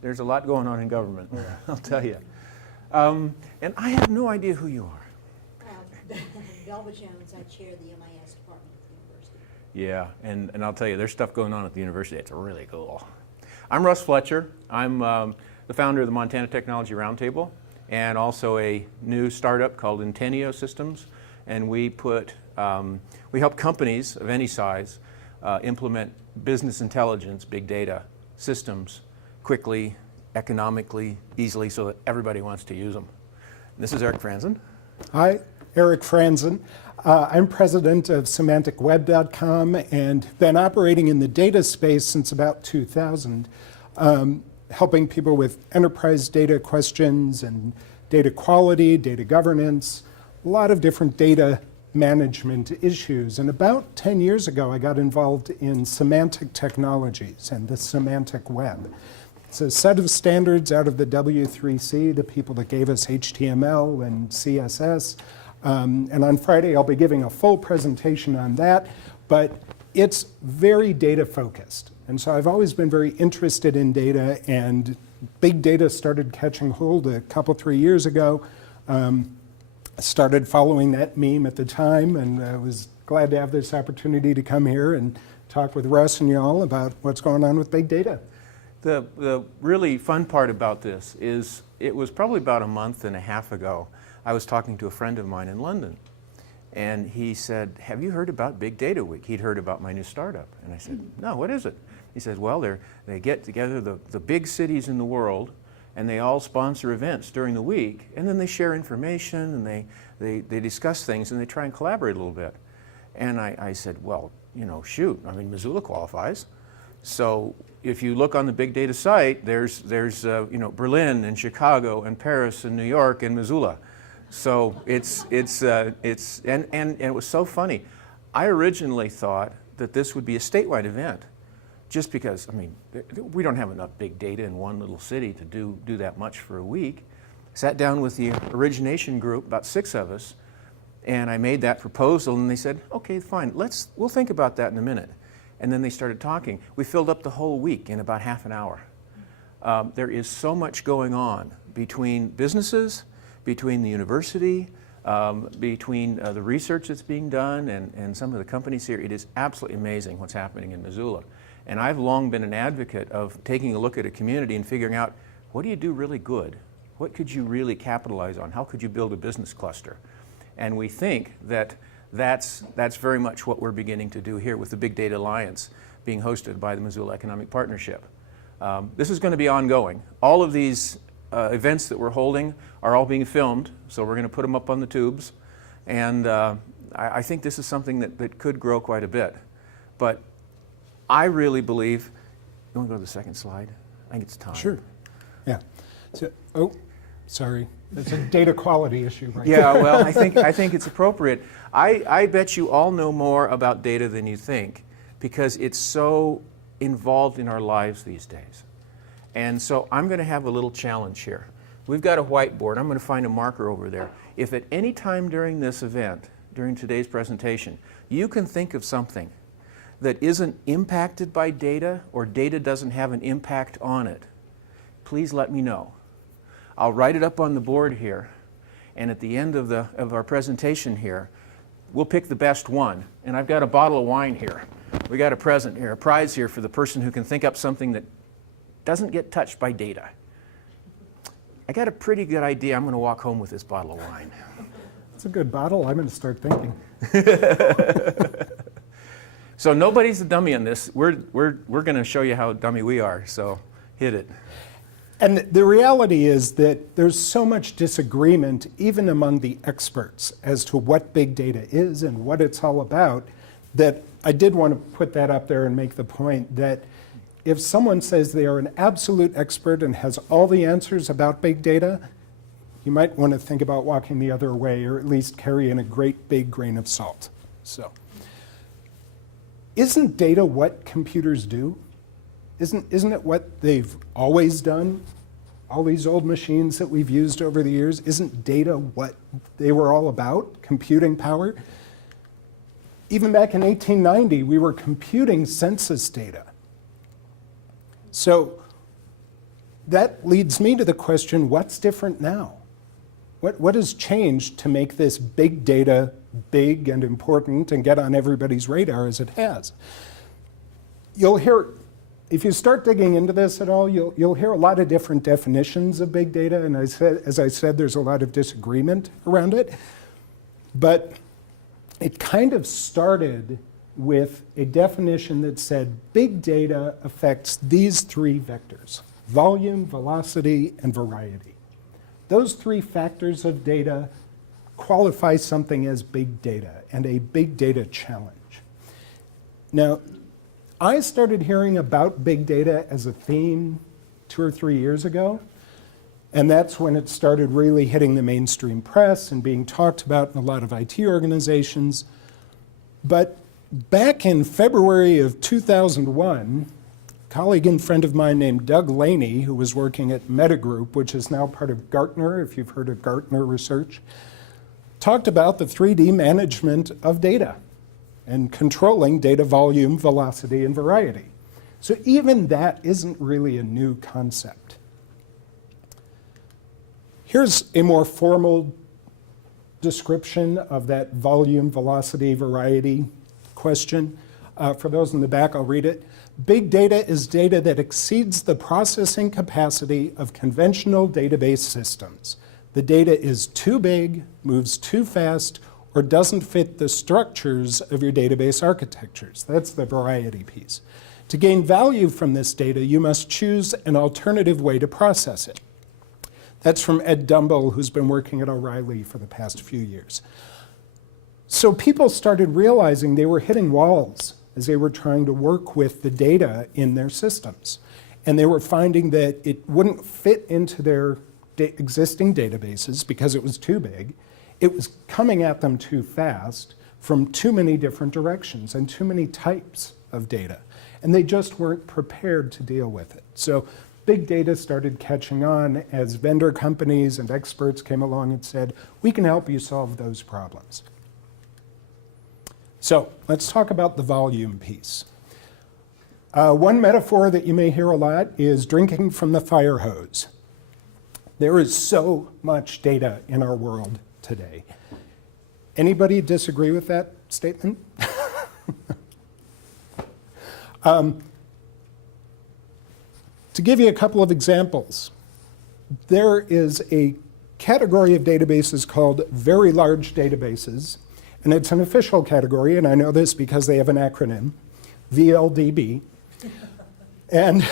There's a lot going on in government, I'll tell you. And I have no idea who you are. Belva Jones, I chair the MIS department at the university. Yeah, and I'll tell you, there's stuff going on at the university. It's really cool. I'm Russ Fletcher. I'm the founder of the Montana Technology Roundtable and also a new startup called Intenio Systems. And we help companies of any size implement business intelligence, big data systems quickly, economically, easily, so that everybody wants to use them. This is Eric Franzen. Hi, Eric Franzen. I'm president of SemanticWeb.com and been operating in the data space since about 2000, helping people with enterprise data questions and data quality, data governance, a lot of different data management issues. And about 10 years ago, I got involved in semantic technologies and the semantic web. It's a set of standards out of the W3C, the people that gave us HTML and CSS. And on Friday, I'll be giving a full presentation on that, but it's very data focused. And so I've always been very interested in data, and big data started catching hold a couple, 3 years ago. I started following that meme at the time, and I was glad to have this opportunity to come here and talk with Russ and y'all about what's going on with big data. The really fun part about this is it was probably about a month and a half ago. I was talking to a friend of mine in London, and he said, "Have you heard about Big Data Week?" He'd heard about my new startup. And I said, "No, what is it?" He says, "Well, they get together the big cities in the world, and they all sponsor events during the week, and then they share information, and they discuss things, and they try and collaborate a little bit." And I said, "Well, you know, shoot, I mean, Missoula qualifies." So if you look on the big data site, there's you know, Berlin and Chicago and Paris and New York and Missoula. So and it was so funny. I originally thought that this would be a statewide event, just because, I mean, we don't have enough big data in one little city to do that much for a week. Sat down with the origination group, about 6 of us, and I made that proposal, and they said, "Okay, fine, we'll think about that in a minute." And then they started talking. We filled up the whole week in about half an hour. There is so much going on between businesses, between the university, between the research that's being done and some of the companies here. It is absolutely amazing what's happening in Missoula. And I've long been an advocate of taking a look at a community and figuring out, what do you do really good? What could you really capitalize on? How could you build a business cluster? And we think that that's very much what we're beginning to do here with the Big Data Alliance being hosted by the Missoula Economic Partnership. This is going to be ongoing. All of these events that we're holding are all being filmed, so we're going to put them up on the tubes. And I think this is something that could grow quite a bit. But I really believe, you want to go to the second slide? I think it's time. Sure. Yeah. So, oh, sorry. It's a data quality issue right Yeah, well, I think it's appropriate. I bet you all know more about data than you think, because it's so involved in our lives these days. And so I'm going to have a little challenge here. We've got a whiteboard. I'm going to find a marker over there. If at any time during this event, during today's presentation, you can think of something that isn't impacted by data, or data doesn't have an impact on it, please let me know. I'll write it up on the board here, and at the end of our presentation here, we'll pick the best one. And I've got a bottle of wine here. We got a present here, a prize here for the person who can think up something that doesn't get touched by data. I got a pretty good idea. I'm going to walk home with this bottle of wine. It's a good bottle. I'm going to start thinking. So nobody's a dummy on this. We're going to show you how dummy we are. So hit it. And the reality is that there's so much disagreement, even among the experts, as to what big data is and what it's all about, that I did want to put that up there and make the point that if someone says they are an absolute expert and has all the answers about big data, you might want to think about walking the other way, or at least carry in a great big grain of salt. So, isn't data what computers do? Isn't it what they've always done? All these old machines that we've used over the years, isn't data what they were all about? Computing power? Even back in 1890, we were computing census data. So that leads me to the question, what's different now? What has changed to make this big data big and important and get on everybody's radar as it has? You'll hear, if you start digging into this at all, you'll hear a lot of different definitions of big data, and as I said, there's a lot of disagreement around it. But it kind of started with a definition that said big data affects these three vectors: volume, velocity, and variety. Those three factors of data qualify something as big data and a big data challenge. Now, I started hearing about big data as a theme 2 or 3 years ago, and that's when it started really hitting the mainstream press and being talked about in a lot of IT organizations. But back in February of 2001, a colleague and friend of mine named Doug Laney, who was working at Metagroup, which is now part of Gartner, if you've heard of Gartner research, talked about the 3D management of data and controlling data volume, velocity, and variety. So even that isn't really a new concept. Here's a more formal description of that volume, velocity, variety question. For those in the back, I'll read it. Big data is data that exceeds the processing capacity of conventional database systems. The data is too big, moves too fast, or doesn't fit the structures of your database architectures. That's the variety piece. To gain value from this data, you must choose an alternative way to process it. That's from Ed Dumble, who's been working at O'Reilly for the past few years. So people started realizing they were hitting walls as they were trying to work with the data in their systems. And they were finding that it wouldn't fit into their existing databases because it was too big. It was coming at them too fast from too many different directions and too many types of data. And they just weren't prepared to deal with it. So big data started catching on as vendor companies and experts came along and said, we can help you solve those problems. So let's talk about the volume piece. One metaphor that you may hear a lot is drinking from the fire hose. There is so much data in our world today. Anybody disagree with that statement? To give you a couple of examples, there is a category of databases called very large databases, and it's an official category, and I know this because they have an acronym, VLDB. And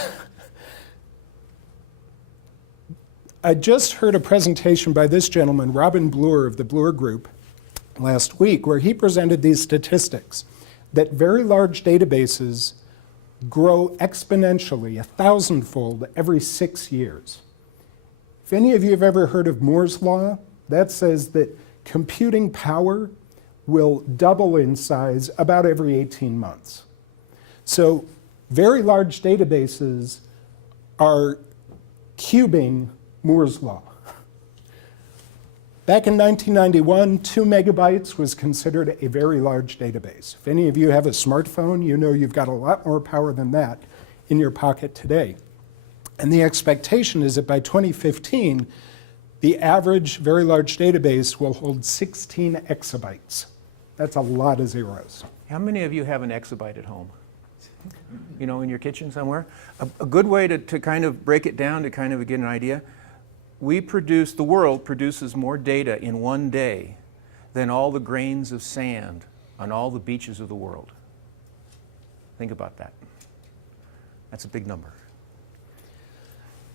I just heard a presentation by this gentleman, Robin Bloor of the Bloor Group, last week, where he presented these statistics that very large databases grow exponentially, 1,000-fold every 6 years. If any of you have ever heard of Moore's Law, that says that computing power will double in size about every 18 months. So very large databases are cubing Moore's Law. Back in 1991, 2 megabytes was considered a very large database. If any of you have a smartphone, you know you've got a lot more power than that in your pocket today. And the expectation is that by 2015, the average very large database will hold 16 exabytes. That's a lot of zeros. How many of you have an exabyte at home? You know, in your kitchen somewhere? A good way to kind of break it down to kind of get an idea, the world produces more data in one day than all the grains of sand on all the beaches of the world. Think about that. That's a big number.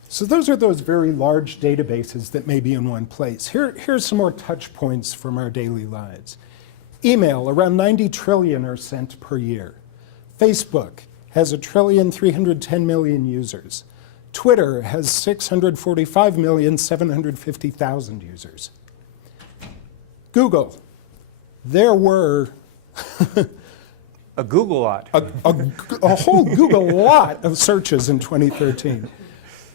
So those are those very large databases that may be in one place. Here's some more touch points from our daily lives. Email, around 90 trillion are sent per year. Facebook has 1,310,000,000 users. Twitter has 645,750,000 users. Google, there were a Google lot. a whole Google lot of searches in 2013.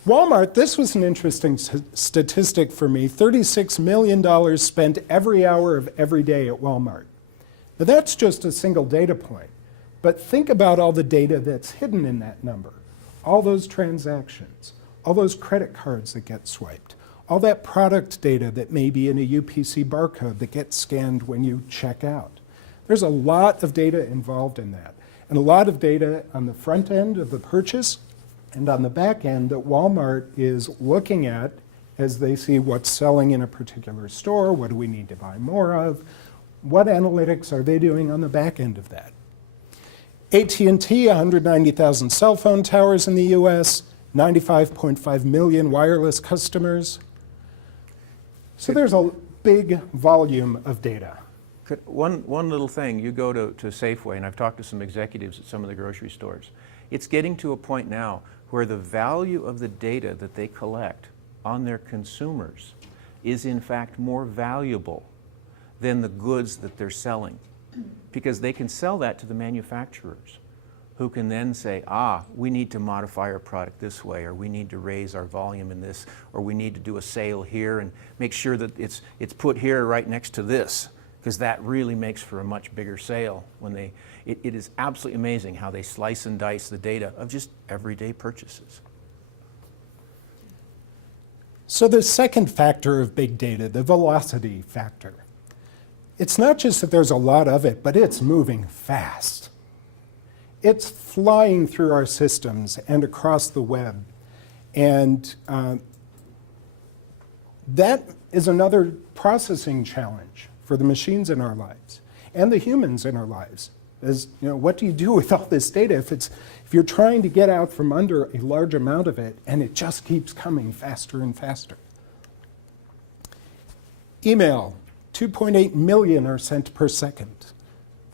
Walmart, this was an interesting statistic for me, $36 million spent every hour of every day at Walmart. Now that's just a single data point, but think about all the data that's hidden in that number. All those transactions, all those credit cards that get swiped, all that product data that may be in a UPC barcode that gets scanned when you check out. There's a lot of data involved in that, and a lot of data on the front end of the purchase and on the back end that Walmart is looking at as they see what's selling in a particular store, what do we need to buy more of, what analytics are they doing on the back end of that. AT&T, 190,000 cell phone towers in the US, 95.5 million wireless customers. So there's a big volume of data. One little thing, you go to Safeway, and I've talked to some executives at some of the grocery stores. It's getting to a point now where the value of the data that they collect on their consumers is in fact more valuable than the goods that they're selling. Because they can sell that to the manufacturers, who can then say, we need to modify our product this way, or we need to raise our volume in this, or we need to do a sale here and make sure that it's put here right next to this, because that really makes for a much bigger sale when it is absolutely amazing how they slice and dice the data of just everyday purchases. So the second factor of big data, the velocity factor. It's not just that there's a lot of it, but it's moving fast. It's flying through our systems and across the web. And that is another processing challenge for the machines in our lives and the humans in our lives. What do you do with all this data if you're trying to get out from under a large amount of it and it just keeps coming faster and faster? Email, 2.8 million are sent per second.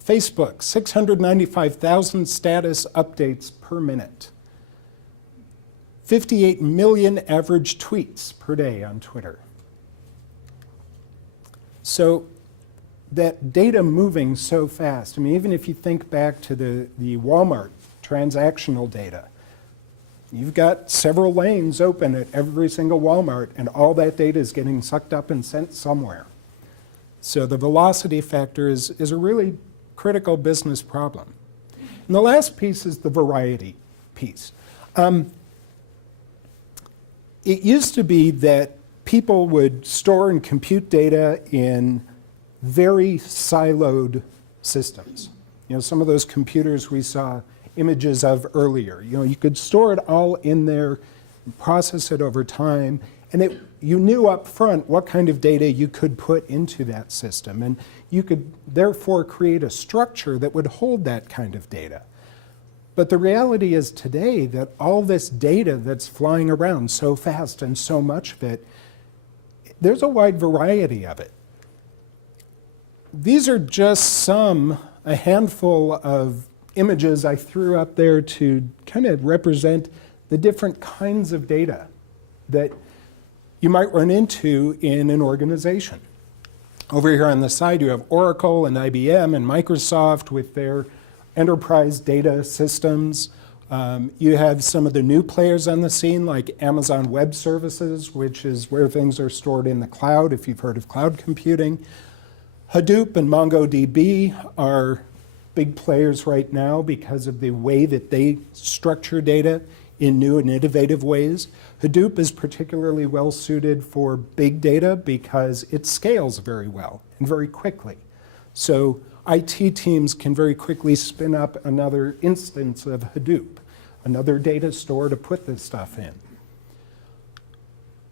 Facebook, 695,000 status updates per minute. 58 million average tweets per day on Twitter. So that data moving so fast, even if you think back to the Walmart transactional data, you've got several lanes open at every single Walmart, and all that data is getting sucked up and sent somewhere. So the velocity factor is a really critical business problem. And the last piece is the variety piece. It used to be that people would store and compute data in very siloed systems. Some of those computers we saw images of earlier. You could store it all in there, process it over time, and you knew up front what kind of data you could put into that system, and you could therefore create a structure that would hold that kind of data. But the reality is today that all this data that's flying around so fast and so much of it, there's a wide variety of it. These are just a handful of images I threw up there to kind of represent the different kinds of data that you might run into in an organization. Over here on the side, you have Oracle and IBM and Microsoft with their enterprise data systems. You have some of the new players on the scene, like Amazon Web Services, which is where things are stored in the cloud, if you've heard of cloud computing. Hadoop and MongoDB are big players right now because of the way that they structure data in new and innovative ways. Hadoop is particularly well suited for big data because it scales very well and very quickly. So IT teams can very quickly spin up another instance of Hadoop, another data store to put this stuff in.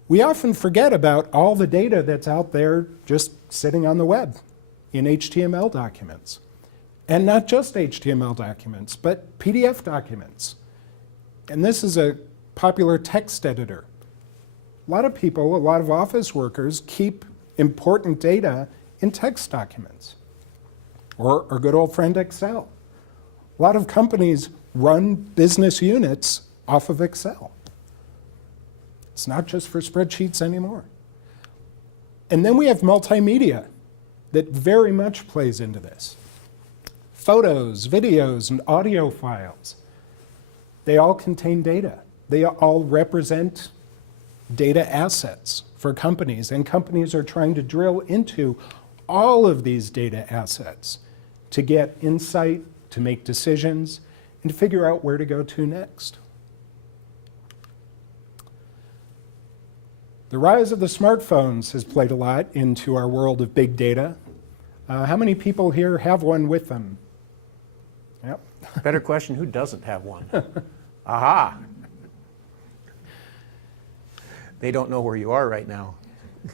We often forget about all the data that's out there just sitting on the web in HTML documents. And not just HTML documents, but PDF documents. And this is a popular text editor. A lot of people, a lot of office workers keep important data in text documents, or our good old friend Excel. A lot of companies run business units off of Excel. It's not just for spreadsheets anymore. And then we have multimedia that very much plays into this. Photos, videos, and audio files. They all contain data. They all represent data assets for companies, and companies are trying to drill into all of these data assets to get insight, to make decisions, and to figure out where to go to next. The rise of the smartphones has played a lot into our world of big data. How many people here have one with them? Yep. Better question, who doesn't have one? Aha! They don't know where you are right now.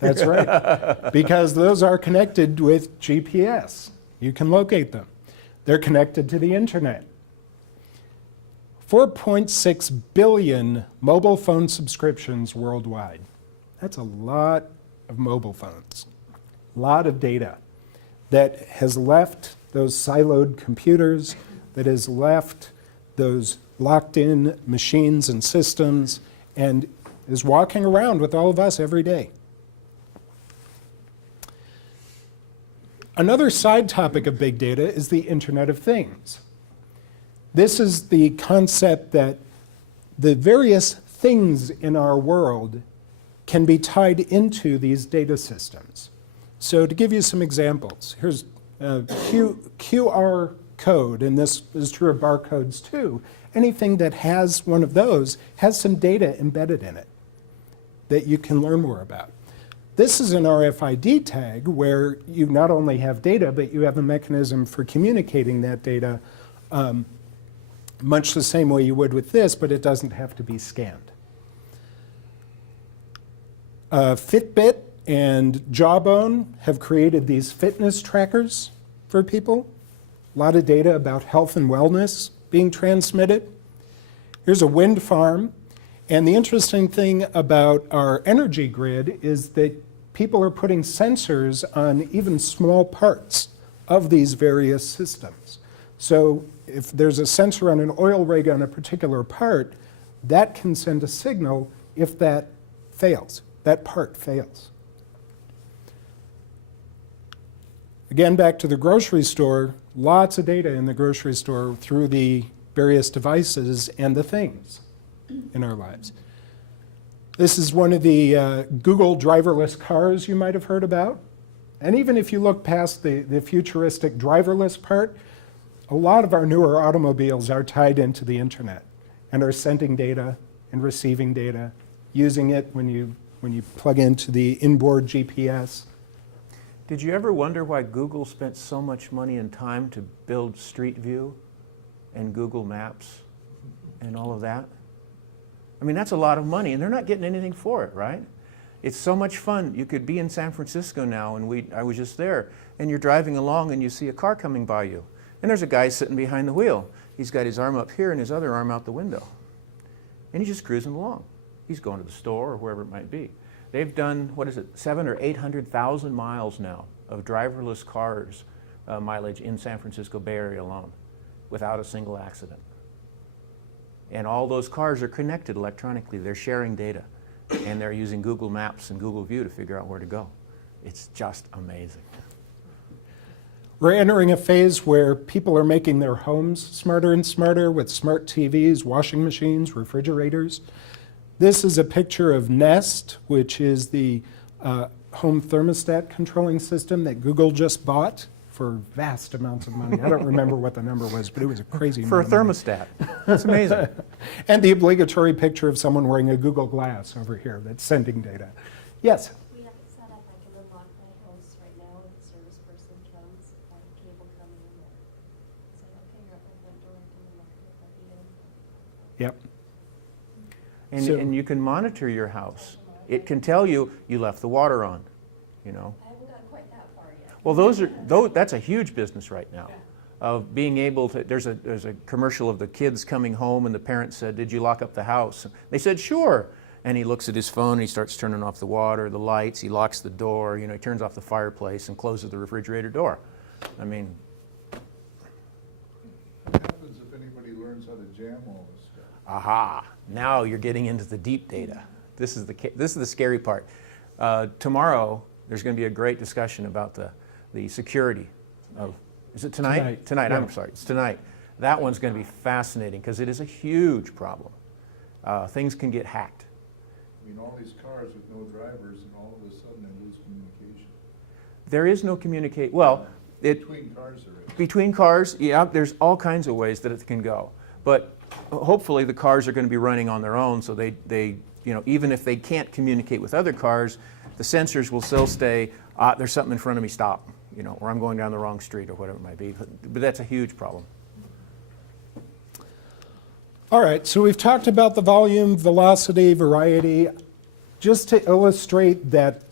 That's right. Because those are connected with GPS. You can locate them. They're connected to the internet. 4.6 billion mobile phone subscriptions worldwide. That's a lot of mobile phones. A lot of data that has left those siloed computers, that has left those locked-in machines and systems, and is walking around with all of us every day. Another side topic of big data is the Internet of Things. This is the concept that the various things in our world can be tied into these data systems. So to give you some examples, here's a QR code, and this is true of barcodes too. Anything that has one of those has some data embedded in it that you can learn more about. This is an RFID tag where you not only have data, but you have a mechanism for communicating that data much the same way you would with this, but it doesn't have to be scanned. Fitbit and Jawbone have created these fitness trackers for people. A lot of data about health and wellness being transmitted. Here's a wind farm. And the interesting thing about our energy grid is that people are putting sensors on even small parts of these various systems. So if there's a sensor on an oil rig on a particular part, that can send a signal if that fails, that part fails. Again, back to the grocery store, lots of data in the grocery store through the various devices and the things in our lives. This is one of the Google driverless cars you might have heard about. And even if you look past the futuristic driverless part, a lot of our newer automobiles are tied into the internet and are sending data and receiving data, using it when you plug into the inboard GPS. Did you ever wonder why Google spent so much money and time to build Street View and Google Maps and all of that? I mean, that's a lot of money, and they're not getting anything for it, right? It's so much fun. You could be in San Francisco now, and I was just there, and you're driving along and you see a car coming by you, and there's a guy sitting behind the wheel. He's got his arm up here and his other arm out the window, and he's just cruising along. He's going to the store or wherever it might be. They've done, 700,000 or 800,000 miles now of driverless cars mileage in San Francisco Bay Area alone without a single accident. And all those cars are connected electronically. They're sharing data, and they're using Google Maps and Google View to figure out where to go. It's just amazing. We're entering a phase where people are making their homes smarter and smarter with smart TVs, washing machines, refrigerators. This is a picture of Nest, which is the home thermostat controlling system that Google just bought for vast amounts of money. I don't remember what the number was, but it was a crazy For a amount of money. thermostat. That's amazing. And the obligatory picture of someone wearing a Google Glass over here that's sending data. Yes? We have it set up, I can unlock my house right now, if the service person comes, I have a cable coming in there. Say, okay, you're at my front door, I can unlock it at the end. Yep. And you can monitor your house. It can tell you left the water on, you know. I haven't gotten quite that far yet. Well, that's a huge business right now, of being able to. There's a commercial of the kids coming home, and the parents said, "Did you lock up the house?" They said, "Sure." And he looks at his phone, and he starts turning off the water, the lights. He locks the door. You know, he turns off the fireplace and closes the refrigerator door. I mean, What happens if anybody learns how to jam all this stuff? aha! Now you're getting into the deep data. This is the scary part. Tomorrow there's going to be a great discussion about the security of. Is it tonight? Tonight. Yeah. I'm sorry. It's tonight. That one's going to be fascinating because it is a huge problem. Things can get hacked. I mean, all these cars with no drivers, and all of a sudden they lose communication. There is no communicate. Well, Between cars there is. between cars, yeah, there's all kinds of ways that it can go. But hopefully the cars are going to be running on their own, so they even if they can't communicate with other cars, the sensors will still stay, there's something in front of me, stop, or I'm going down the wrong street or whatever it might be. But that's a huge problem. All right, so we've talked about the volume, velocity, variety. Just to illustrate that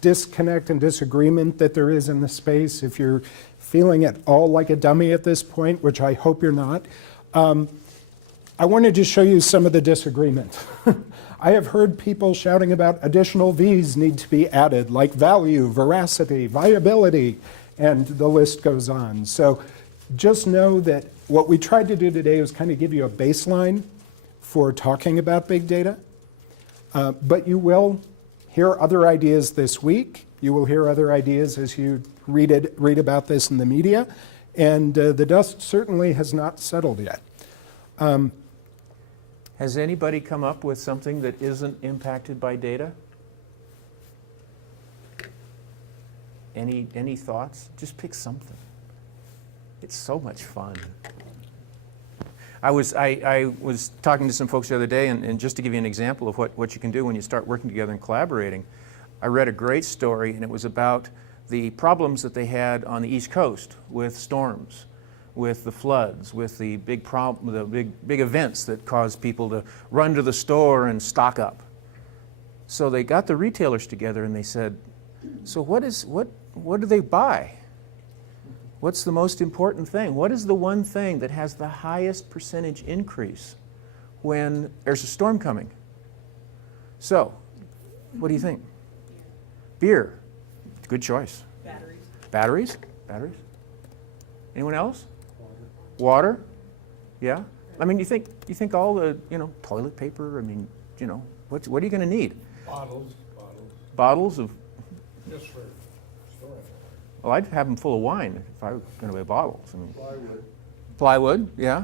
disconnect and disagreement that there is in the space, if you're feeling at all like a dummy at this point, which I hope you're not, I wanted to show you some of the disagreement. I have heard people shouting about additional V's need to be added, like value, veracity, viability, and the list goes on. So just know that what we tried to do today was kind of give you a baseline for talking about big data. But you will hear other ideas this week. You will hear other ideas as you read about this in the media. And the dust certainly has not settled yet. Has anybody come up with something that isn't impacted by data? Any thoughts? Just pick something. It's so much fun. I was talking to some folks the other day, and just to give you an example of what you can do when you start working together and collaborating, I read a great story, and it was about the problems that they had on the East Coast with storms, with the floods, with the big events that caused people to run to the store and stock up. So they got the retailers together and they said, so what do they buy? What's the most important thing? What is the one thing that has the highest percentage increase when there's a storm coming? So, what do you think? Beer. Good choice. Batteries. Batteries? Batteries? Anyone else? Water? Yeah? I mean, you think all the, toilet paper, I mean, what are you going to need? Bottles. Bottles of, Just for storing. well, I'd have them full of wine if I were going to buy bottles. I mean, Plywood. yeah.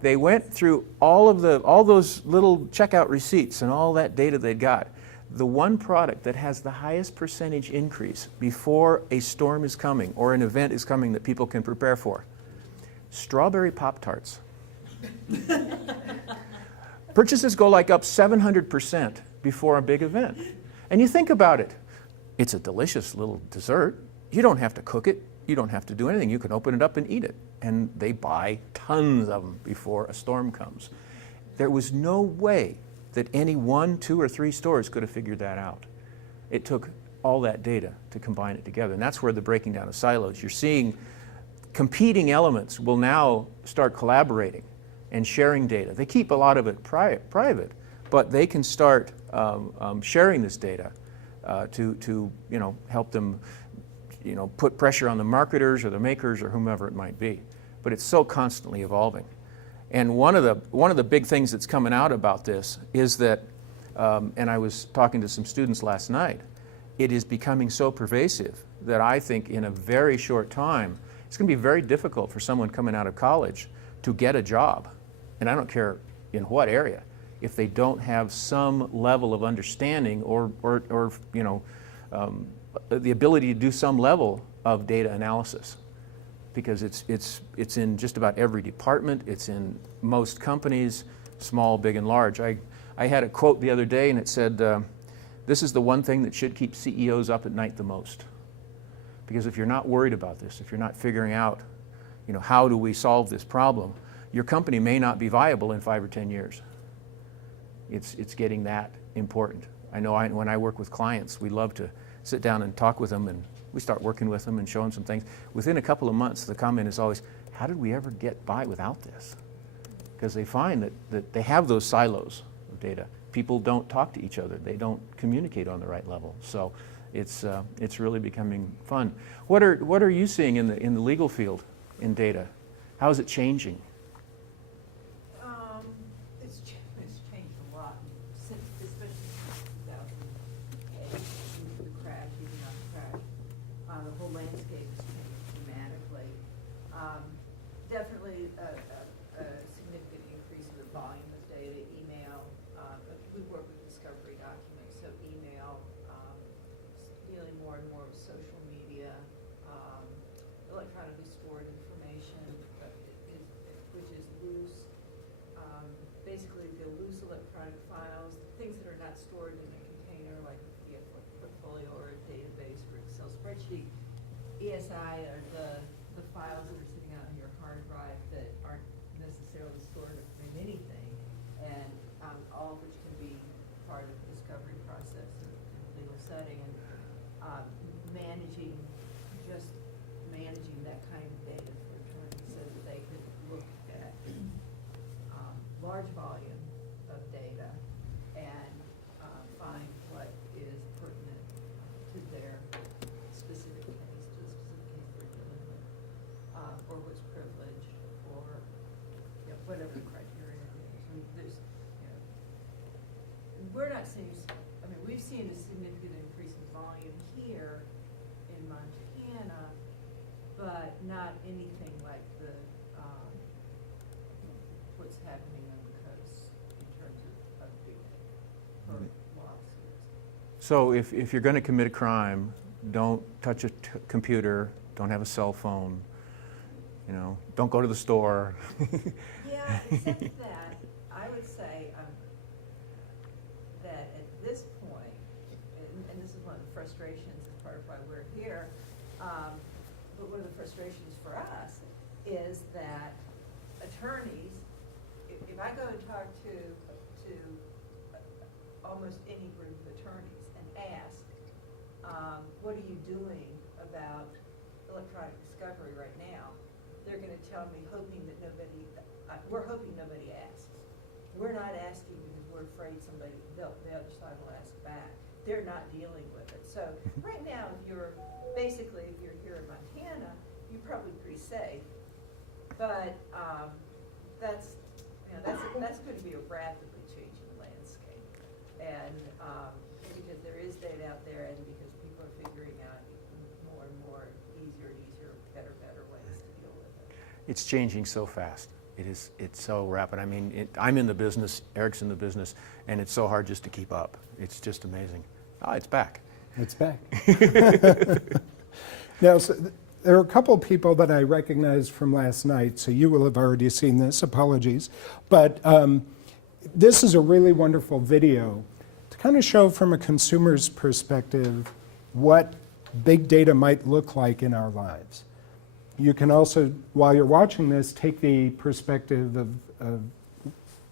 They went through all those little checkout receipts and all that data they'd got. The one product that has the highest percentage increase before a storm is coming or an event is coming that people can prepare for, strawberry Pop-Tarts. Purchases go like up 700% before a big event. And you think about it, it's a delicious little dessert. You don't have to cook it. You don't have to do anything. You can open it up and eat it. And they buy tons of them before a storm comes. There was no way that any 1, 2, or 3 stores could have figured that out. It took all that data to combine it together. And that's where the breaking down of silos. You're seeing competing elements will now start collaborating and sharing data. They keep a lot of it private, but they can start sharing this data to help them put pressure on the marketers or the makers or whomever it might be. But it's so constantly evolving. And one of the big things that's coming out about this is that, and I was talking to some students last night, it is becoming so pervasive that I think in a very short time, it's going to be very difficult for someone coming out of college to get a job. And I don't care in what area, if they don't have some level of understanding or the ability to do some level of data analysis. Because it's in just about every department, it's in most companies, small, big, and large. I had a quote the other day and it said, this is the one thing that should keep CEOs up at night the most. Because if you're not worried about this, if you're not figuring out, how do we solve this problem, your company may not be viable in 5 or 10 years. It's getting that important. I know when I work with clients, we love to sit down and talk with them, and we start working with them and show them some things. Within a couple of months, the comment is always, how did we ever get by without this? Because they find that they have those silos of data. People don't talk to each other. They don't communicate on the right level. So it's really becoming fun. What are you seeing in the legal field in data? How is it changing? It's changed a lot, especially since 2008, the crash, even after the crash. The whole landscape has changed dramatically. Definitely a significant increase in the volume of data, email. We work with discovery documents, so email, dealing more and more with social media, electronically stored information. AI are the files that are sitting on your hard drive that aren't necessarily stored in anything, and all of which can be part of the discovery process in a legal setting, and managing, just managing that kind of data for attorneys so that they could look at large volume of data and find what is pertinent to their specific case, to the specific case they're dealing with, or what's privileged, or whatever the criteria is. I mean, there's, we're not seeing, I mean, we've seen a significant increase in volume here in Montana, but not anything like the, what's happening on the coast in terms of big lawsuits. So if you're going to commit a crime, don't touch a computer, don't have a cell phone, don't go to the store. Yeah, except that, I would say that at this point, and this is one of the frustrations as part of why we're here, but one of the frustrations for us is that attorneys, if I go and talk to almost any group of attorneys and ask, what are you doing about electronic discovery right now? They're going to tell me, we're hoping nobody asks. We're not asking because we're afraid the other side will ask back. They're not dealing with it. So right now, if you're here in Montana, you're probably pretty safe. But that's going to be a rapidly changing landscape. And because there is data out there, and because people are figuring out more and more easier, better ways to deal with it. It's changing so fast. It's so rapid. I mean, I'm in the business, Eric's in the business, and it's so hard just to keep up. It's just amazing. It's back. It's back. Now, there are a couple people that I recognize from last night, so you will have already seen this. Apologies. But this is a really wonderful video to kind of show from a consumer's perspective what big data might look like in our lives. You can also, while you're watching this, take the perspective of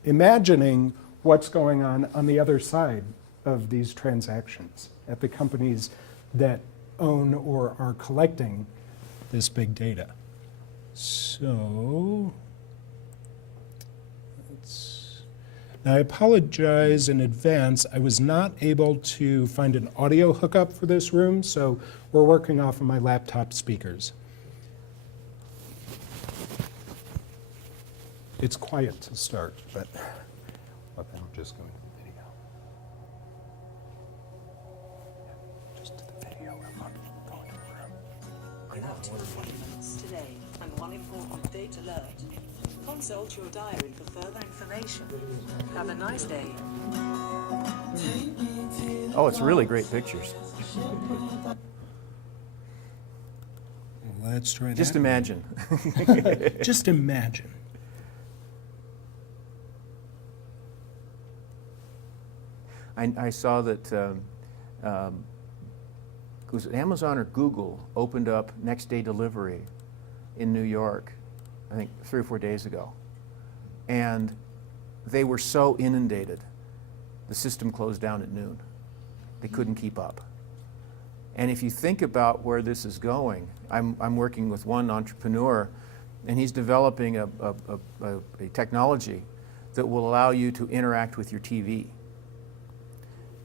imagining what's going on the other side of these transactions at the companies that own or are collecting this big data. So, now I apologize in advance. I was not able to find an audio hookup for this room, so we're working off of my laptop speakers. It's quiet to start, but I'm just going to the video. Just to the video, I'm not going to the room. You have 2 appointments today and 1 important date alert. Consult your diary for further information. Have a nice day. Oh, it's really great pictures. Let's try that. Just imagine. Just imagine. I saw that was it Amazon or Google opened up next day delivery in New York, I think 3 or 4 days ago. And they were so inundated, the system closed down at noon. They couldn't keep up. And if you think about where this is going, I'm working with one entrepreneur, and he's developing a technology that will allow you to interact with your TV.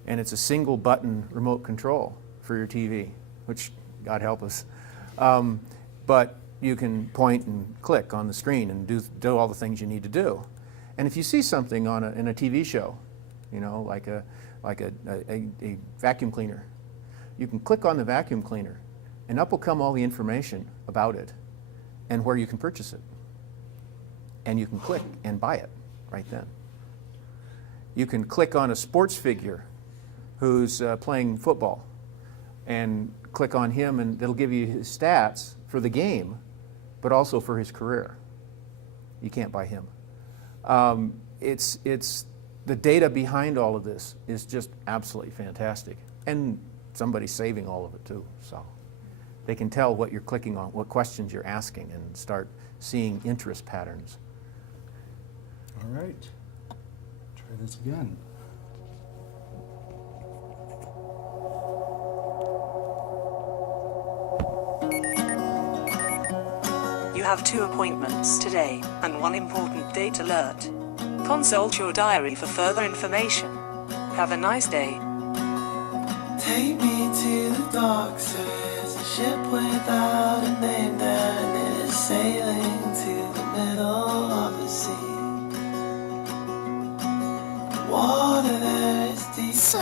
And it's a single button remote control for your TV, which God help us. But you can point and click on the screen and do all the things you need to do. And if you see something in a TV show, like a vacuum cleaner, you can click on the vacuum cleaner, and up will come all the information about it and where you can purchase it. And you can click and buy it right then. You can click on a sports figure who's playing football and click on him, and it'll give you his stats for the game, but also for his career. You can't buy him. It's the data behind all of this is just absolutely fantastic, and somebody's saving all of it too. So they can tell what you're clicking on, what questions you're asking, and start seeing interest patterns. All right. Try this again. You have 2 appointments today and 1 important date alert. Consult your diary for further information. Have a nice day. Take me to the docks, there is a ship without a name there, and it is sailing to the middle of the sea. The water there is deep. So,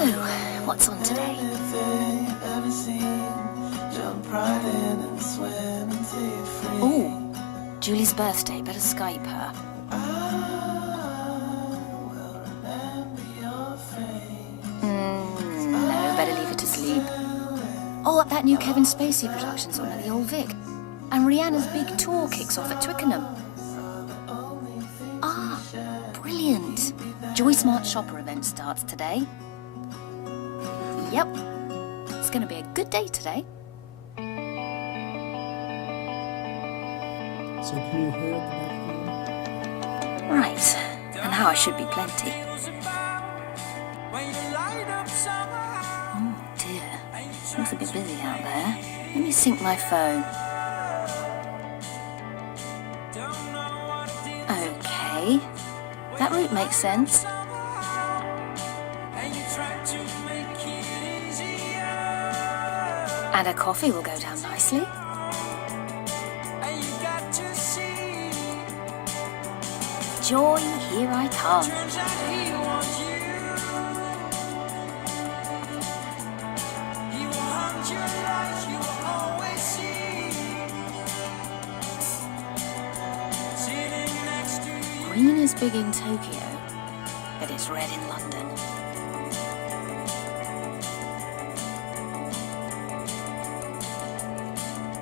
what's on today? Anything you've ever seen. Jump right in and swim until you're free. Oh, Julie's birthday. Better Skype her. I will remember your face. No, better leave her to sleep. Oh, that new Kevin Spacey production's on at the Old Vic. And Rihanna's big tour kicks off at Twickenham. Ah, brilliant. Joy Smart Shopper event starts today. Yep. It's going to be a good day today. So can you hear the background? Right. And now I should be plenty. Oh dear. Looks a bit busy out there. Let me sync my phone. Okay. That route makes sense. And a coffee will go down nicely. Joy, here I come. Green is big in Tokyo, but it's red in London.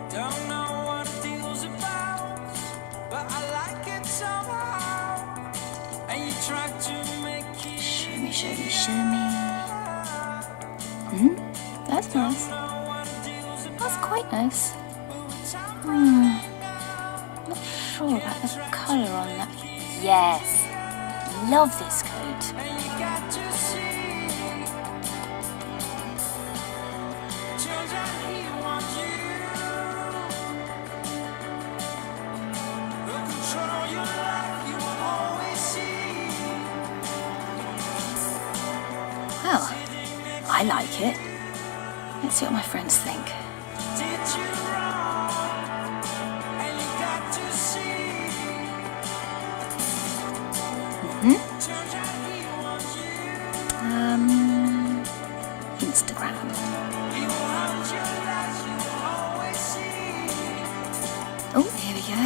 Don't know what the deal's about, but I like it somehow. And you try to make it. Show me, show me, show me. That's nice. That's quite nice. Not sure about the colour on that. Yes. Love this coat. And you got to see. Children, he wants you. Who'll control your life, you will always see. Well, I like it. Let's see what my friends think. Did you wrong? And you got to see. Children, he wants you. Instagram. He will hunt your life, you will always see. Oh, here we go.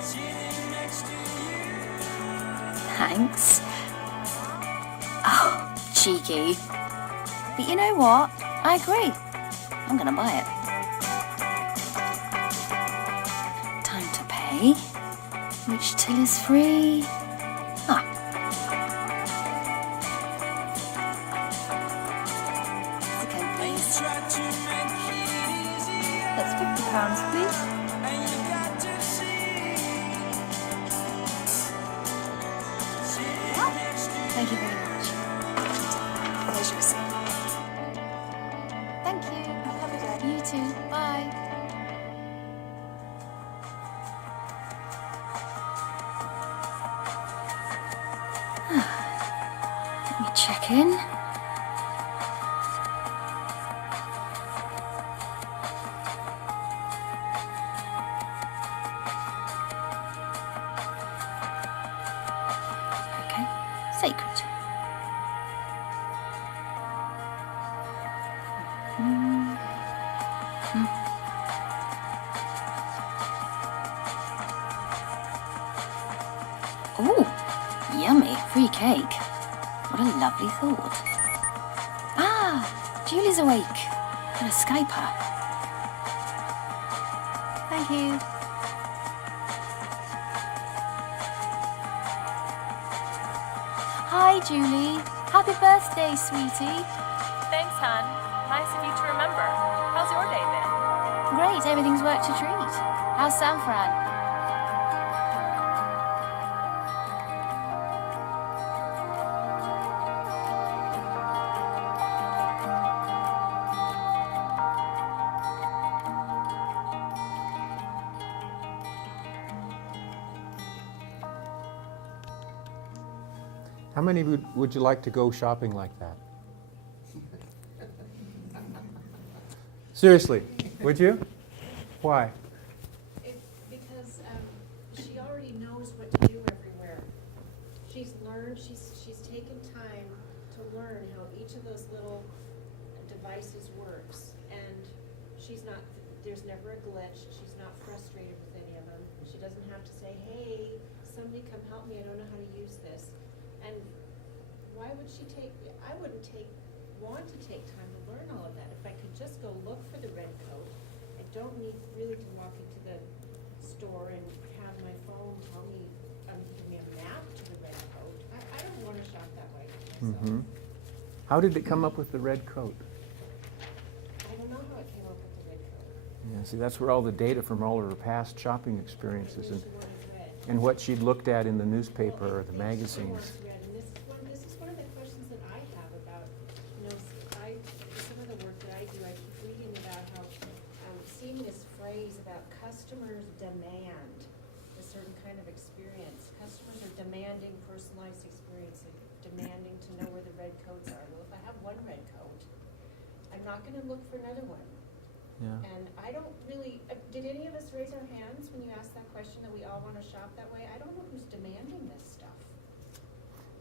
Sitting next to you. Thanks. Oh, cheeky. But you know what? I agree. I'm gonna buy it. Time to pay. Which till is free? Ah. Okay, please. Try to make it easier. That's £50, please. And you got to see. Well, thank you very much. There's your receipt. Thank you. Have a good day. You too. Bye. Let me check in. Okay, sacred. Oh, yummy, free cake. What a lovely thought. Ah, Julie's awake. Gotta Skype her. Thank you. Hi, Julie. Happy birthday, sweetie. Thanks, hon. Nice of you to remember. How's your day been? Great, everything's worked a treat. How's San Fran? How many would you like to go shopping like that? Seriously, would you? Why? Because she already knows what to do everywhere. She's learned, she's taken time to learn how each of those little devices works. And she's not, there's never a glitch, she's not frustrated with any of them. She doesn't have to say, hey, somebody come help me, I don't know how to use this. And why would she I wouldn't want to take time to learn all of that. If I could just go look for the red coat, I don't need really to walk into the store and have my phone tell me, give me a map to the red coat. I don't want to shop that way myself. How did it come up with the red coat? I don't know how it came up with the red coat. Yeah, see, that's where all the data from all of her past shopping experiences Maybe she wanted red. and what she'd looked at in the newspaper or the Maybe she magazines. wants red. And this is one of the questions that I have about, some of the work that I do, I keep reading about how I'm seeing this phrase about customers demand a certain kind of experience. Customers are demanding personalized experience, demanding to know where the red coats are. Well, if I have one red coat, I'm not gonna look for another one. Yeah. And I don't really, did any of us raise our hands when you asked that question that we all wanna shop that way? I don't know who's demanding this stuff.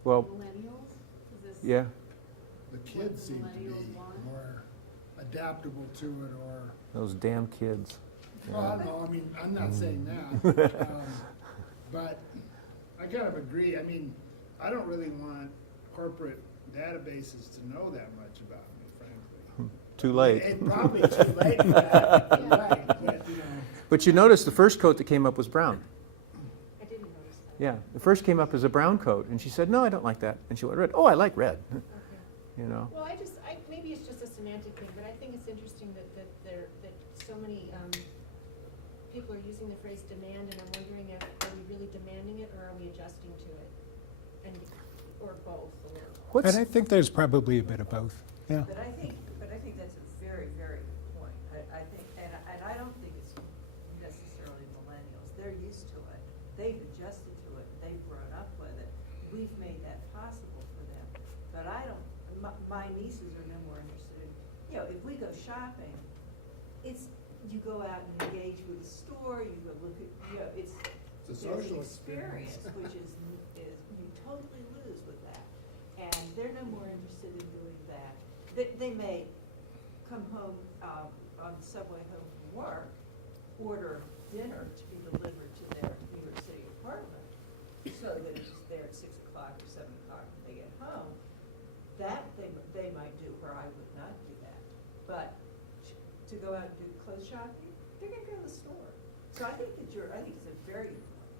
Well, Millennials? Is this yeah. The kids seem to be Millennials want? more adaptable to it, or, Those damn kids. well, I don't know, I mean, I'm not saying that. But I kind of agree, I mean, I don't really want corporate databases to know that much about me, frankly. Too late. It's probably too late for that, you're right, but, But you notice the first coat that came up was brown. I didn't notice that. Yeah, the first came up as a brown coat, and she said, "No, I don't like that." And she went red. Oh, I like red. Okay. You know. Well, maybe it's just a semantic thing, but I think it's interesting that so many people are using the phrase demand, and I'm wondering if, are we really demanding it, or are we adjusting to it? Or both, or. And I think there's probably a bit of both. Yeah. But I think that's a very, very good point. I think, and I don't think it's necessarily millennials. They're used to it. They've adjusted to it. They've grown up with it. We've made that possible for them. But my nieces are no more interested in, if we go shopping, you go out and engage with the store, you go look at, It's a there's social the experience, which is you totally lose with that. And they're no more interested in doing that. They may come home on the subway home from work, order dinner to be delivered to their New York City apartment, so that it's there at 6 o'clock or 7 o'clock when they get home. That they might do, where I would not do that. But to go out and do clothes shopping, they're gonna go to the store. So I think it's a very good point.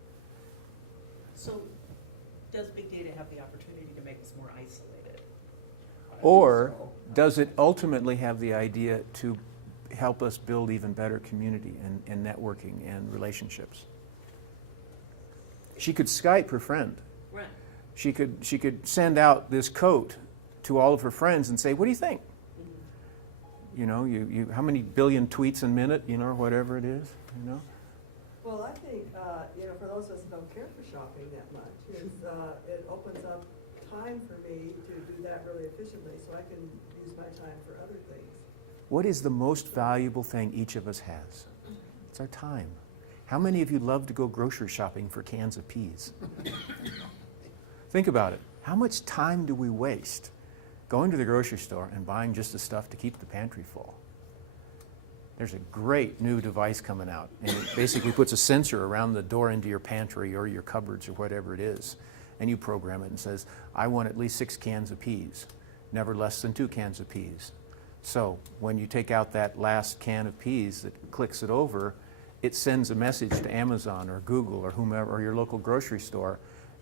So, does big data have the opportunity to make us more isolated? Or does it ultimately have the idea to help us build even better community and networking and relationships? She could Skype her friend. Right. She could send out this coat to all of her friends and say, "What do you think?" You know, you how many billion tweets a minute, or whatever it is, Well, I think, for those of us who don't care for shopping that much, it opens up time for me to do that really efficiently, so I can use my time for other things. What is the most valuable thing each of us has? It's our time. How many of you love to go grocery shopping for cans of peas? Think about it. How much time do we waste going to the grocery store and buying just the stuff to keep the pantry full? There's a great new device coming out, and it basically puts a sensor around the door into your pantry or your cupboards or whatever it is, and you program it and says, "I want at least 6 cans of peas, never less than 2 cans of peas." So when you take out that last can of peas that clicks it over, it sends a message to Amazon or Google or whomever, or your local grocery store,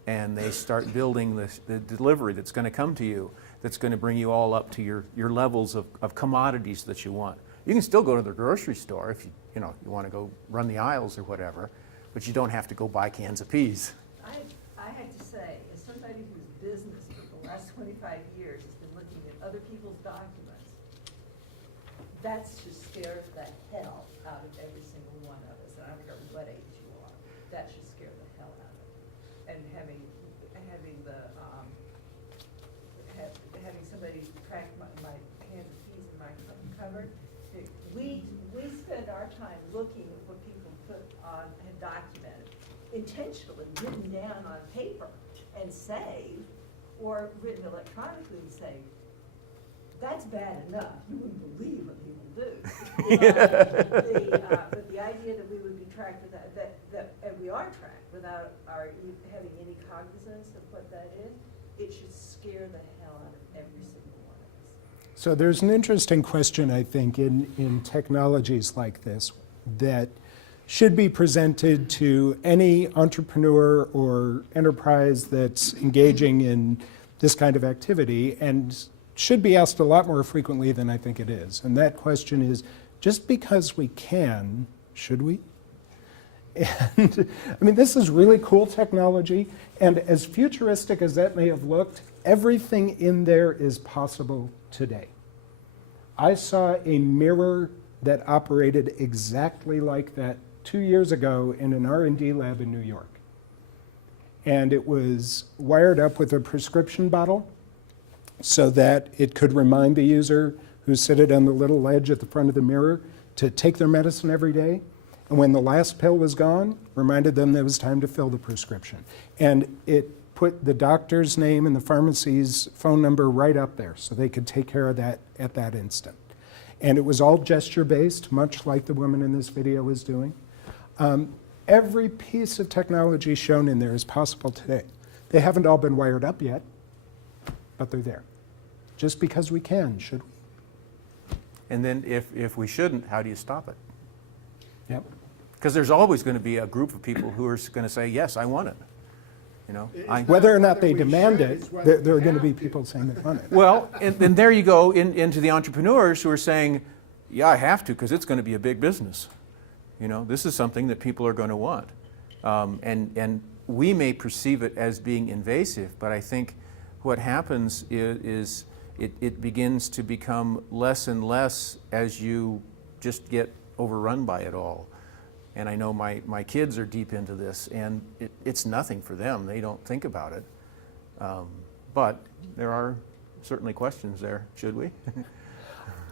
and they start building the delivery that's going to come to you, that's going to bring you all up to your levels of commodities that you want. You can still go to the grocery store if you want to go run the aisles or whatever, but you don't have to go buy cans of peas. I have to say, as somebody whose business for the last 25 years has been looking at other people's documents, that's just scares the hell out of every single one of us, and I don't care what age you are. That should scare the hell out of us. And having somebody track my cans of peas in my cupboard, we spend our time looking at what people put on and documented, intentionally written down on paper and saved, or written electronically and saved. That's bad enough. You wouldn't believe what people do. But the idea that we would be tracked without, and we are tracked without our having any cognizance of what that is, it should scare the hell out of every single one of us. So there's an interesting question, I think, in technologies like this that should be presented to any entrepreneur or enterprise that's engaging in this kind of activity, and should be asked a lot more frequently than I think it is. And that question is, just because we can, should we? And I mean, this is really cool technology, and as futuristic as that may have looked, everything in there is possible today. I saw a mirror that operated exactly like that 2 years ago in an R&D lab in New York. And it was wired up with a prescription bottle so that it could remind the user who seated on the little ledge at the front of the mirror to take their medicine every day. And when the last pill was gone, reminded them that it was time to fill the prescription. And it put the doctor's name and the pharmacy's phone number right up there so they could take care of that at that instant. And it was all gesture-based, much like the woman in this video was doing. Every piece of technology shown in there is possible today. They haven't all been wired up yet, but they're there. Just because we can, should we? And then if we shouldn't, how do you stop it? Yep. Because there's always going to be a group of people who are going to say, yes, I want it. Whether or not they we demand should, it, it's whether there are we going to be have to. people saying they want it. Well, and there you go into the entrepreneurs who are saying, yeah, I have to because it's going to be a big business. This is something that people are going to want. And we may perceive it as being invasive, but I think what happens is it begins to become less and less as you just get overrun by it all. And I know my kids are deep into this, and it's nothing for them. They don't think about it. But there are certainly questions there, should we?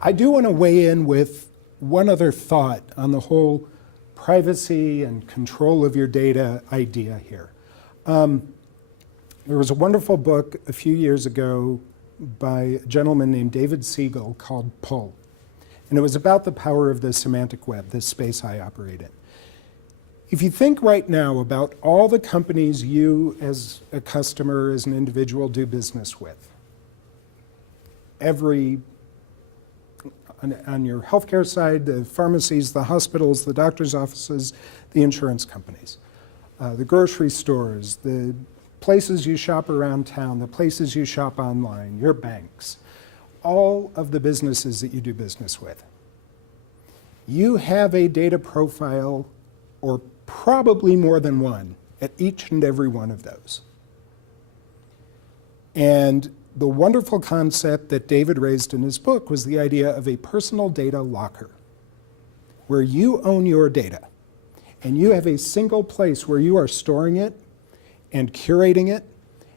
I do want to weigh in with one other thought on the whole privacy and control of your data idea here. There was a wonderful book a few years ago by a gentleman named David Siegel called Pull. And it was about the power of the semantic web, this space I operate in. If you think right now about all the companies you as a customer, as an individual, do business with, on your healthcare side, the pharmacies, the hospitals, the doctor's offices, the insurance companies, the grocery stores, the places you shop around town, the places you shop online, your banks, all of the businesses that you do business with. You have a data profile, or probably more than one, at each and every one of those. And the wonderful concept that David raised in his book was the idea of a personal data locker, where you own your data, and you have a single place where you are storing it and curating it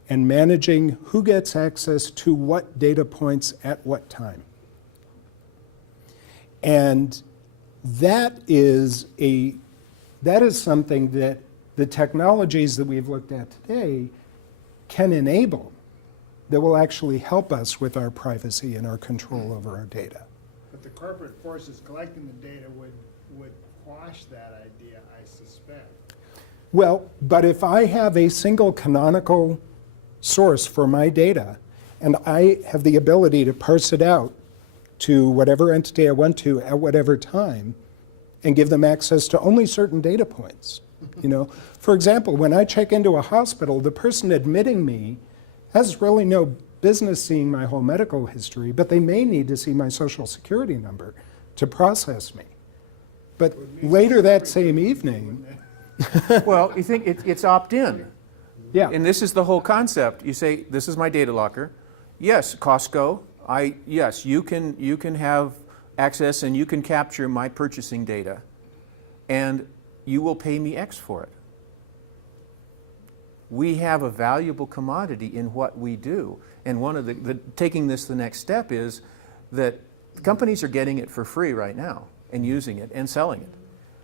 and managing who gets access to what data points at what time. And that is something that the technologies that we've looked at today can enable, that will actually help us with our privacy and our control over our data. But the corporate forces collecting the data would quash that idea, I suspect. Well, but if I have a single canonical source for my data, and I have the ability to parse it out to whatever entity I want to at whatever time, and give them access to only certain data points. For example, when I check into a hospital, the person admitting me has really no business seeing my whole medical history, but they may need to see my social security number to process me. But later that same evening, Well, you think it's opt-in. yeah, And this is the whole concept. You say, this is my data locker. Yes, Costco, yes, you can have access and you can capture my purchasing data. And you will pay me X for it. We have a valuable commodity in what we do. And one of taking this the next step is that companies are getting it for free right now and using it and selling it.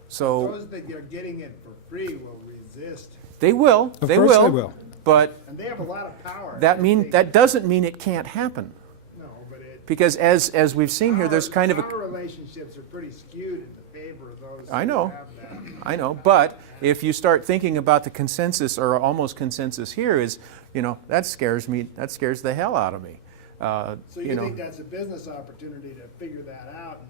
So Those that are getting it for free will resist, they will, of they course will, they will. but and they have a lot of power. that doesn't mean it can't happen. No, but it. Because as we've seen here, there's kind of a... Our relationships are pretty skewed in the favor of those I who know. have that. I know, but if you start thinking about the consensus or almost consensus here is, that scares me, that scares the hell out of me. So you think that's a business opportunity to figure that out?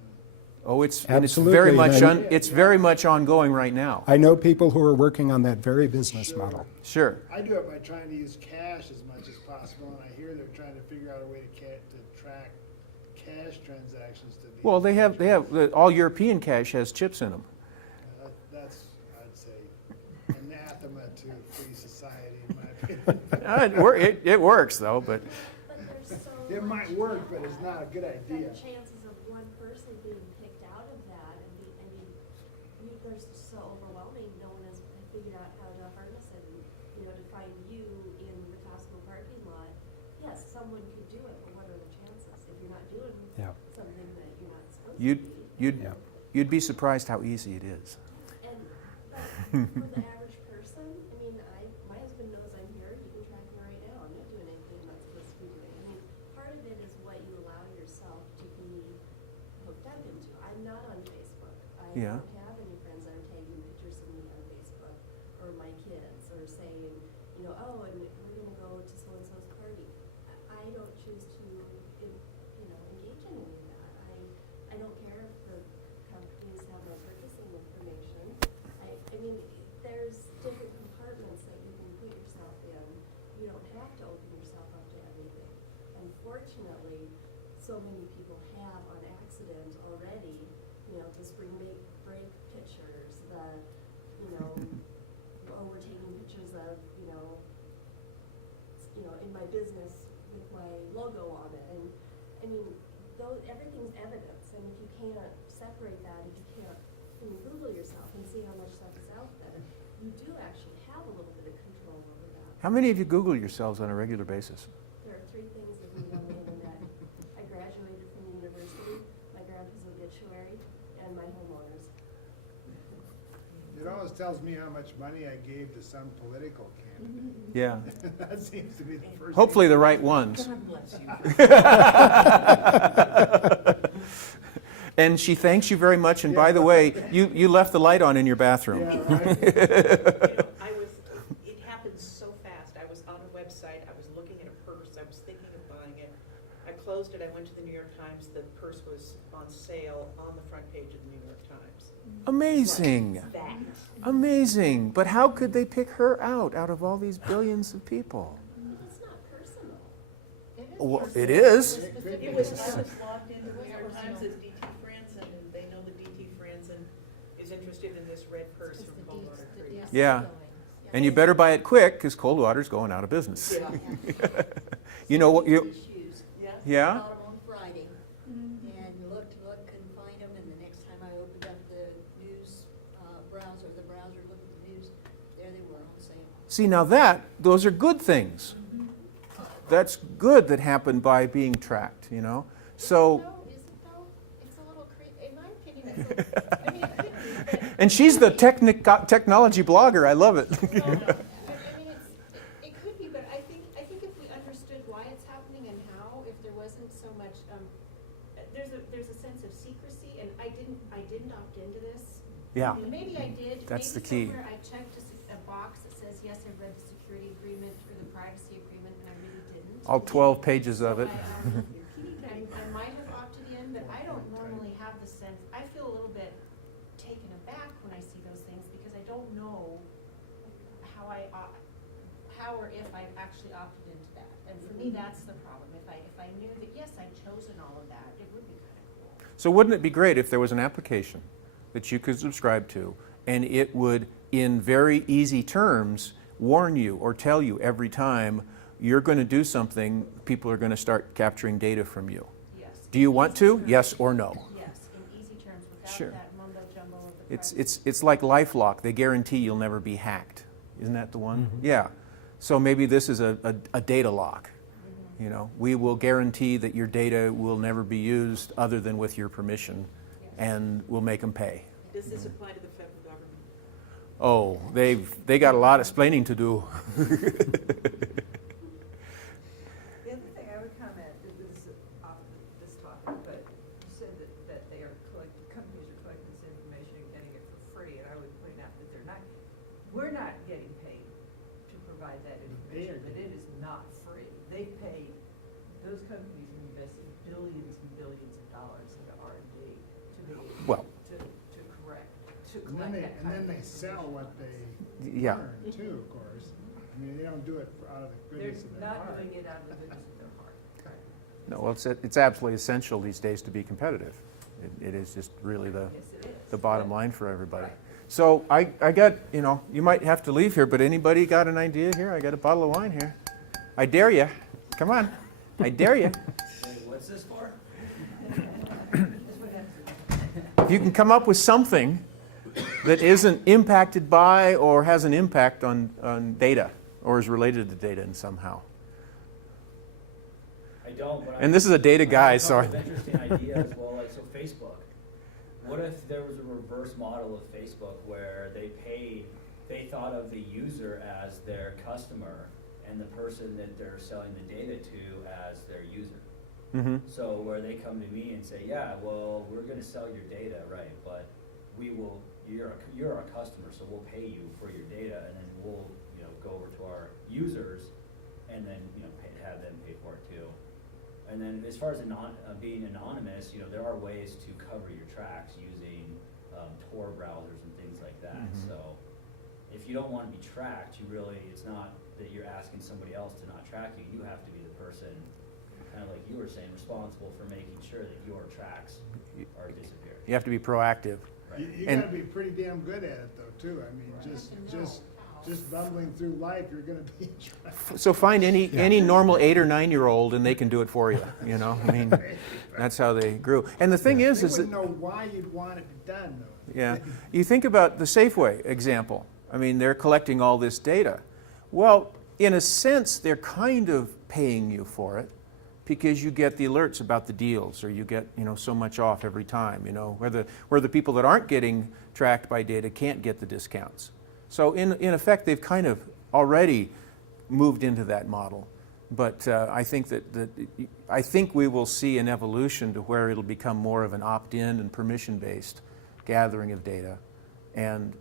Oh, it's Absolutely, very much and it's very much ongoing right now. I know people who are working on that very business model. Sure. I do it by trying to use cash as much as possible, and I hear they're trying to figure out a way to track cash transactions to the. Well, they have all European cash has chips in them. That's, I'd say, anathema to free society, in my opinion. It works though, but But there's so It might much work, now but it's not a good that idea. the chances of one person being picked out of that they're so overwhelming. No one has figured out how to harness it. And, to find you in the Costco parking lot, yes, someone could do it, but what are the chances if you're not doing Yeah. something that you're not supposed you'd to be? Yeah. you'd be surprised how easy it is. And but for the average person, my husband knows I'm here. You can track me right now. I'm not doing anything I'm not supposed to be doing. Part of it is what you allow yourself to be hooked up into. I'm not on Facebook. I Yeah. don't have any friends that are tagging pictures of me on Facebook or my kids or saying, oh, and we're going to go to so and so's party. I don't choose to, engage in any of that. I don't care if the companies have my purchasing information. There's different compartments that you can put yourself in. You don't have to open yourself up to everything. Unfortunately, so many people have on accident already, the spring break pictures, we're taking pictures of, in my business with my logo on it. And everything's evidence. And if you can't separate that, if you can't Google yourself and see how much stuff is out there, you do actually have a little bit of control over that. How many of you Google yourselves on a regular basis? There are three things that we on the internet. I graduated from university, my grandpa's obituary, and my homeowners. It always tells me how much money I gave to some political candidate. Yeah. That seems to be the first. Hopefully the right ones. God bless you. And she thanks you very much. And by the way, you left the light on in your bathroom. Yeah, right. It happened so fast. I was on a website, I was looking at a purse, I was thinking of buying it. I closed it, I went to the New York Times, the purse was on sale on the front page of the New York Times. Amazing. That. Amazing. But how could they pick her out of all these billions of people? It's not personal. Well, it is. I was logged into the New York Times as DT Franson, and they know that DT Franson is interested in this red purse from Coldwater Creek. Yeah. And you better buy it quick because Coldwater's going out of business. Yeah. You know what you... Shoes. Yeah? Bought them on Friday, and looked, couldn't find them, and the next time I opened up the news browser, looked at the news, there they were on sale. See, now those are good things. That's good that happened by being tracked, So... Is it though? It's a little in my opinion, it could be, but And she's the technology blogger. I love it. it could be, but I think if we understood why it's happening and how, if there wasn't so much, there's a sense of secrecy, and I didn't opt into this. Yeah. Maybe I did. That's Maybe the key. Somewhere I checked a box that says yes, I read the security agreement or the privacy agreement, and I really didn't. All 12 pages of it. I might have opted in, but I don't normally have the sense. I feel a little bit taken aback when I see those things because I don't know how or if I actually opted into that. And for me, that's the problem. If I knew that yes, I'd chosen all of that, it would be kind of cool. So wouldn't it be great if there was an application that you could subscribe to, and it would, in very easy terms, warn you or tell you every time you're going to do something, people are going to start capturing data from you? Yes. Do you want to? Yes or no? Yes, in easy terms, without Sure. that mumbo jumbo of the It's like LifeLock. They guarantee you'll never be hacked. Isn't that the one? Yeah. So maybe this is a data lock. You know, we will guarantee that your data will never be used other than with your permission, and we'll make them pay. Does this apply to the federal government? Oh, they got a lot of explaining to do. The other thing I would comment, this is off of this topic, but you said that they are collecting, companies are collecting this information and getting it for free, and I would point out that we're not getting paid to provide that information, that it is not free. They pay, those companies are investing billions and billions of dollars into R&D to be able Well. to collect And that then kind of they sell what they Yeah. learn too, of course. I mean, they don't do it out of the They're goodness of their heart. not doing it out of the goodness of their heart. No, well, it's absolutely essential these days to be competitive. It is just really Yes, it is. the bottom line for everybody. So I got, you might have to leave here, but anybody got an idea here? I got a bottle of wine here. I dare you. Come on. I dare you. What's this for? If you can come up with something that isn't impacted by or has an impact on data or is related to data in somehow. I don't, but And this is a data guy, so so interesting idea as well, like so Facebook. What if there was a reverse model of Facebook where they thought of the user as their customer and the person that they're selling the data to as their user? Mm-hmm. So where they come to me and say, yeah, well, we're going to sell your data, right? But you're a customer, so we'll pay you for your data, and then we'll go over to our users, and then have them pay for it too. And then as far as being anonymous, there are ways to cover your tracks using Tor browsers and things like that. Mhm. So if you don't want to be tracked, it's not that you're asking somebody else to not track you. You have to be the person, kind of like you were saying, responsible for making sure that your tracks are disappearing. You have to be proactive. You And- gotta be pretty damn good at it though, too. I mean, just bumbling through life, you're gonna be in trouble. So find any normal 8 or 9-year-old and they can do it for you. I mean, that's how they grew. And the thing is They that wouldn't know why you'd want it done though. yeah, you think about the Safeway example. I mean, they're collecting all this data. Well, in a sense, they're kind of paying you for it because you get the alerts about the deals, or you get so much off every time. Where the people that aren't getting tracked by data can't get the discounts. So in effect, they've kind of already moved into that model. But I think I think we will see an evolution to where it'll become more of an opt-in and permission-based gathering of data, and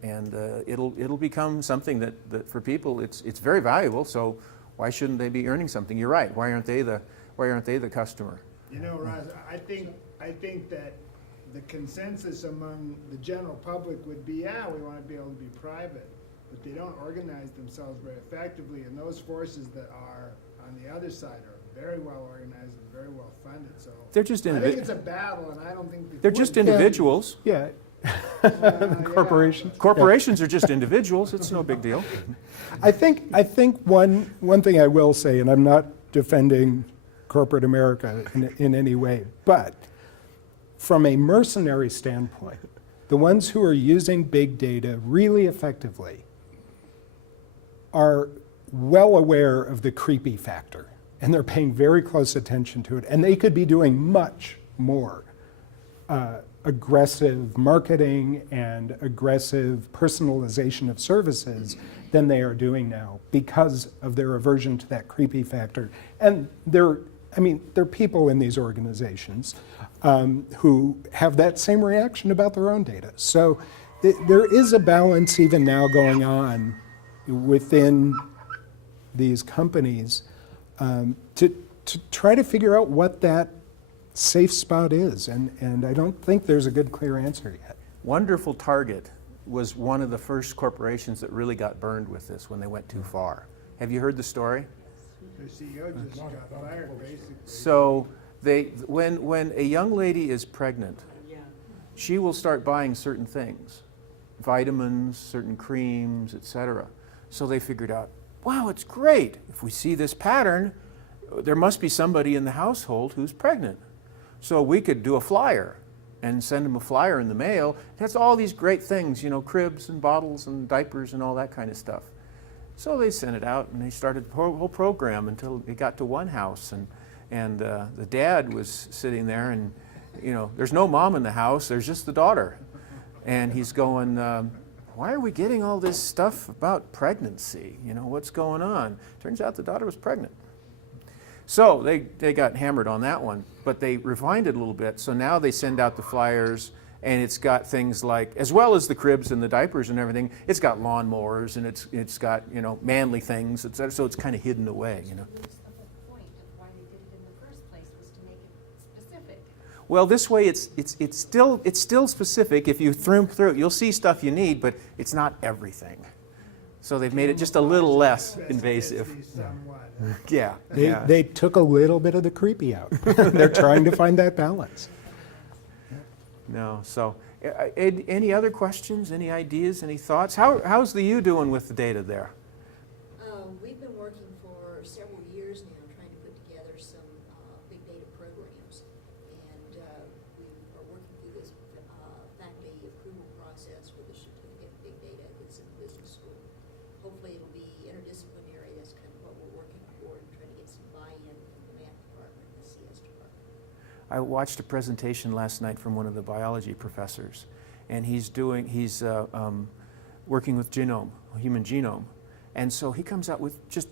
it'll become something that for people it's very valuable. So why shouldn't they be earning something? You're right. Why aren't they the customer? Roz, I think that the consensus among the general public would be, we want to be able to be private, but they don't organize themselves very effectively, and those forces that are on the other side are very well organized and very well funded. So They're just I think it's a battle, and I don't think they're just individuals. Yeah. Corporations. Corporations are just individuals. It's no big deal. I think one thing I will say, and I'm not defending corporate America in any way, but from a mercenary standpoint, the ones who are using big data really effectively are well aware of the creepy factor, and they're paying very close attention to it, and they could be doing much more aggressive marketing and aggressive personalization of services than they are doing now because of their aversion to that creepy factor. And there are people in these organizations who have that same reaction about their own data. So there is a balance even now going on within these companies to try to figure out what that safe spot is, and I don't think there's a good clear answer yet. Wonderful Target was one of the first corporations that really got burned with this when they went too far. Have you heard the story? the CEO just got fired, basically. So when a young lady is pregnant she will start buying certain things, vitamins, certain creams, etc. So they figured out, wow, it's great. If we see this pattern, there must be somebody in the household who's pregnant. So we could do a flyer and send them a flyer in the mail. It has all these great things, you know, cribs and bottles and diapers and all that kind of stuff. So they sent it out and they started the whole program until it got to one house. And the dad was sitting there and, you know, there's no mom in the house, there's just the daughter. And he's going, why are we getting all this stuff about pregnancy? You know, what's going on? Turns out the daughter was pregnant. So they got hammered on that one, but they refined it a little bit. So now they send out the flyers, and it's got things like, as well as the cribs and the diapers and everything, it's got lawnmowers and it's got, you know, manly things, etc. So it's kind of hidden away, you know. That's the whole point of why they did it in the first place, was to make it specific. Well, this way it's still specific. If you through it, you'll see stuff you need, but it's not everything. So they've made it just a little less invasive. Yeah. They took a little bit of the creepy out. They're trying to find that balance. No. So, any other questions? Any ideas? Any thoughts? How's the U doing with the data there? We've been working for several years now trying to put together some big data programs. And we are working through this faculty approval process for the certificate of big data that's in the business school. Hopefully it'll be interdisciplinary. That's kind of what we're working toward, and trying to get some buy-in from the math department and the CS department. I watched a presentation last night from one of the biology professors, and he's working with human genome, and so he comes out with just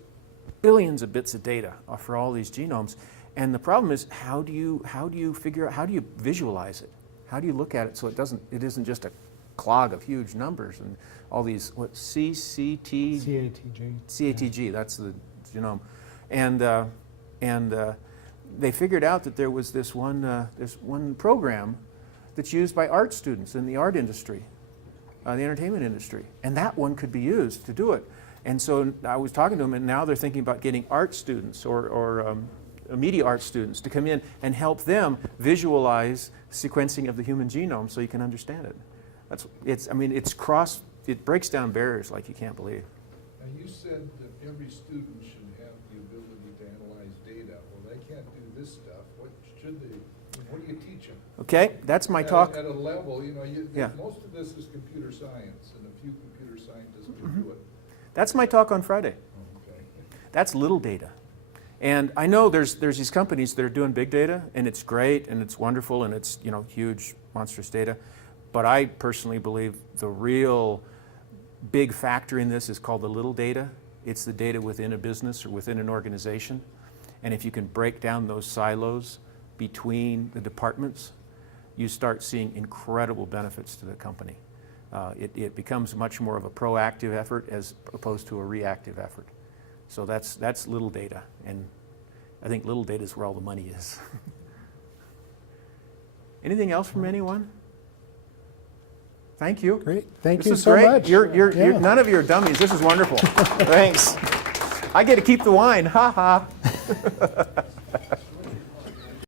billions of bits of data for all these genomes. And the problem is, how do you figure out, how do you visualize it? How do you look at it so it isn't just a clog of huge numbers and all these CATG, that's the genome, and they figured out that there was this one program that's used by art students in the art industry, the entertainment industry, and that one could be used to do it. And so I was talking to them, and now they're thinking about getting art students or media art students to come in and help them visualize sequencing of the human genome so you can understand it. It breaks down barriers like you can't believe. Now, you said that every student should have the ability to analyze data. Well, they can't do this stuff. What should they? What do you teach them? Okay, that's my talk. At a level, you know, Yeah. most of this is computer science, and a few computer scientists can do it. That's my talk on Friday. Okay. That's little data. And I know there's these companies that are doing big data, and it's great, and it's wonderful, and it's, you know, huge, monstrous data. But I personally believe the real big factor in this is called the little data. It's the data within a business or within an organization. And if you can break down those silos between the departments, you start seeing incredible benefits to the company. It becomes much more of a proactive effort as opposed to a reactive effort. So that's little data, and I think little data is where all the money is. Anything else from anyone? Thank you. Great. Thank This you is so great. much. You're Yeah. none of you are dummies. This is wonderful. Thanks. I get to keep the wine. Ha ha.